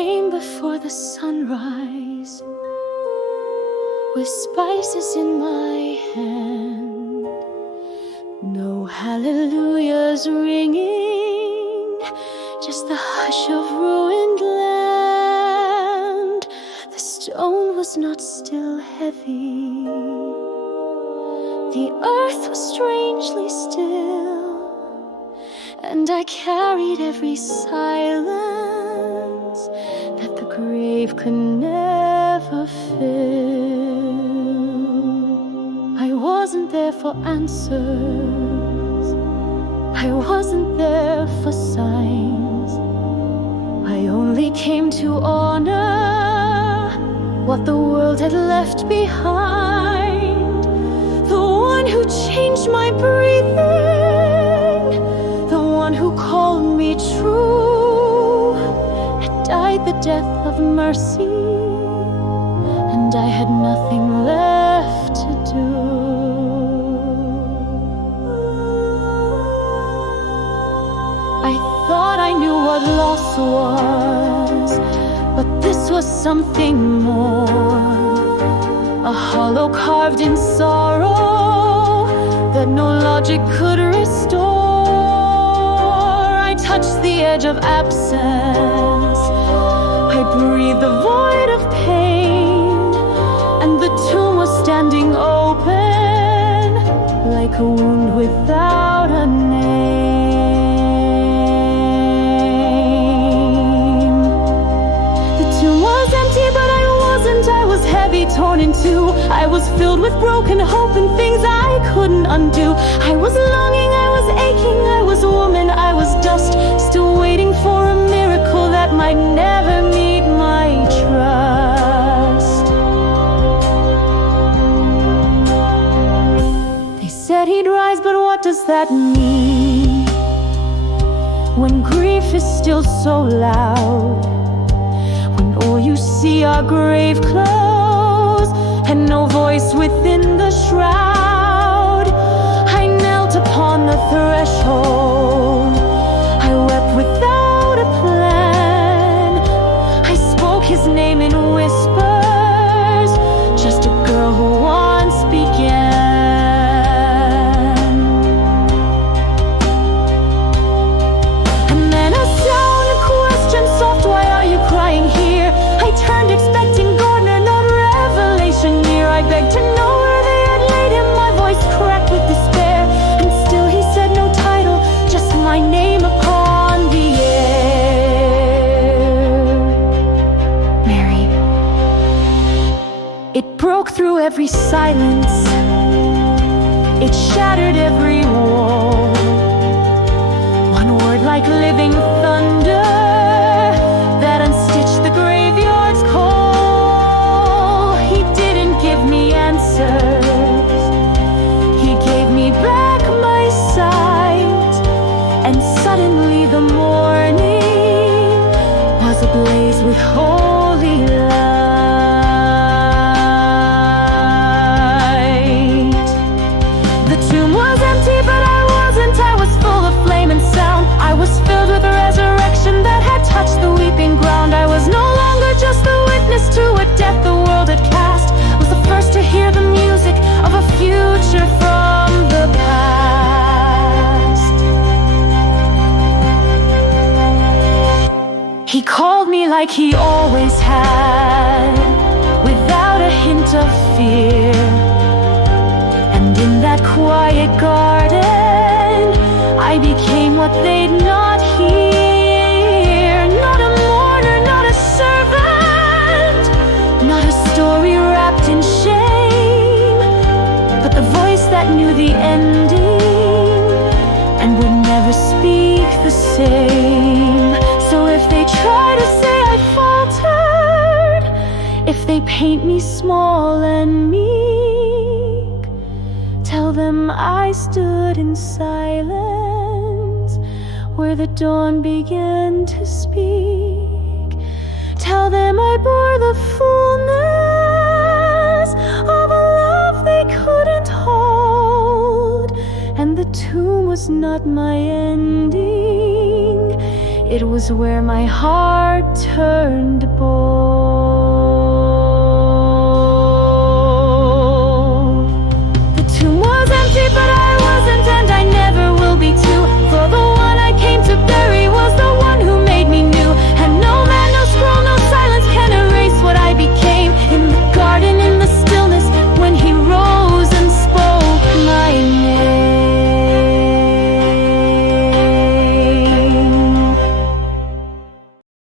came before the sunrise, with spices in my hand. No hallelujahs ringing, just the hush of ruined land. The stone was not still heavy, the earth was strangely still, and I carried every silence that the grave could never fill. I wasn't there for answers, I wasn't there for signs. I only came to honor what the world had left behind. The one who changed my breathing, the one who called me true, had died the death of mercy, and I had nothing left to do. I thought I knew what loss was, but this was something more. A hollow carved in sorrow that no logic could restore. I touched the edge of absence, I breathed the void of pain, and the tomb was standing open like a wound without a name. The tomb was empty, but I wasn't. I was heavy, torn in two. I was filled with broken hope and things I couldn't undo. I was longing, I was aching, I was a woman, I was dust, still waiting for a miracle that might never meet my trust. They said he'd rise, but what does that mean when grief is still so loud? When all you see are grave clothes and no voice within the shroud. I knelt upon the threshold, I wept without a plan. I spoke his name in whispers, just a girl who once began. And then a sound, a question soft, why are you crying here? I turned expecting Gardner, not revelation near. I begged to know where they had laid him, my voice cracked with despair, and still he said no title, just my name upon the air. Mary. It broke through every silence, it shattered every wall. One word like living thunder that unstitched the graveyard's call. He didn't give me answers, he gave me back my sight, and suddenly the morning was ablaze with holy light. The tomb was empty, but I wasn't. I was full of flame and sound. I was filled with a resurrection that had touched the weeping ground. I was no longer just the witness to a death the world had cast. I was the first to hear the music of a future from the past. He called me like he always had, without a hint of fear. And in that quiet garden, I became what they'd not hear. Not a mourner, not a servant, not a story wrapped in shame, but the voice that knew the ending and would never speak the same. So if they try to say I faltered, if they paint me small and meek, tell them I stood in silence where the dawn began to speak. Tell them I bore the fullness of a love they couldn't hold, and the tomb was not my ending, It was where my heart turned bold.